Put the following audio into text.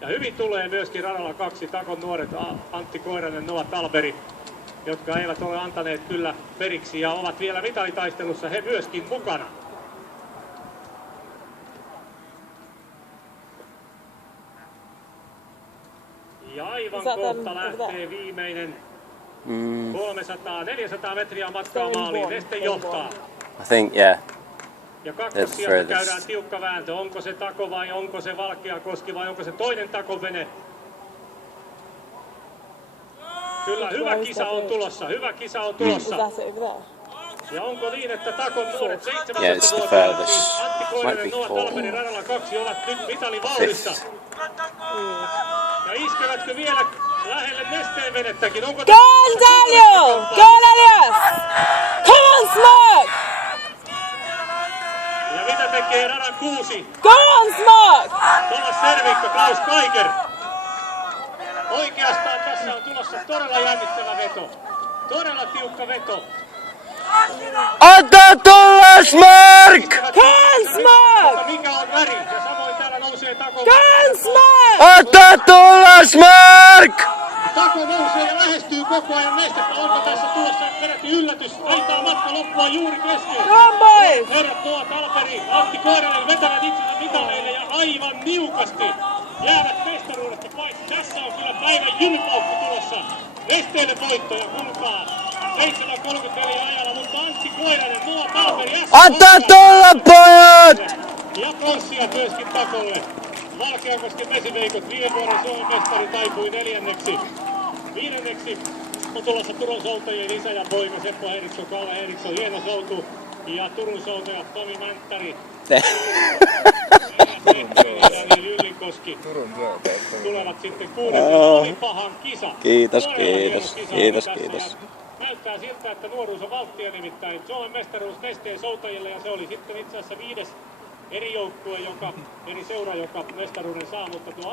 Ja hyvin tulee myöskin radalla 2 Takon nuoret Antti Koiranen, Noa Talberi, jotka eivät ole antaneet kyllä periksi ja ovat vielä mitalitaistelussa he myöskin mukana. Ja aivan kohta lähtee viimeinen 300-400 metriä matkaa maaliin. Neste johtaa. I think, yeah. Ja kakkossijalta käydään tiukka vääntö. Onko se Tako vai onko se Valkeakoski vai onko se toinen Takon-vene? Kyllä, hyvä kisa on tulossa. Hyvä kisa on tulossa. Ja onko niin, että Takon nuoret 17-vuotiaat, siis Antti Koiranen, Noa Talberi, radalla 2 ovat nyt mitalivauhdissa. Ja iskevätkö vielä lähelle Nesteen venettäkin? Onko Go on, Daniel! Go on, Elias! Come on, Smoke! Ja mitä tekee radan 6? Go on, Smoke! Thomas Servikko, Klaus Kaiker. Oikeastaan tässä on tulossa todella jännittävä veto. Todella tiukka veto. Antaa tulla, Smark! Come on, Smoke! Mikä on väri? Ja samoin täällä nousee Tako. Go on, Smoke! Antaa tulla, Smark! Tako nousee ja lähestyy koko ajan Nestettä. Onko tässä tulossa peräti yllätys? Taitaa matka loppua juuri kesken. Go on, boys! Herrat Noa Talberi, Antti Koiranen vetävät itsensä mitaleille ja aivan niukasti jäävät mestaruudesta pois. Tässä on kyllä päivän jymipaukku tulossa. Nesteelle voitto ja kulkaa 7.34 ajalla, mutta Antti Koiranen, Noa Talberi, Antaa tulla, pojat! ja pronssia myöskin Takolle. Valkeakosken vesiveikot viime vuoden Suomen mestari taipui 4. Viidenneksi on tulossa Turun soutajien isä ja poika Seppo Henriksson, Kalle Henriksson, hieno soutu. Ja Turun soutajat Tomi Mänttäri. Daniel Yllinkoski tulevat sitten 6. Oli pahan kisa. Kiitos. Näyttää siltä, että nuoruus on valttia, nimittäin Suomen mestaruus Nesteen soutajille, ja se oli sitten itse asiassa 5. eri joukkue, eri seura, joka mestaruuden saa, mutta tuo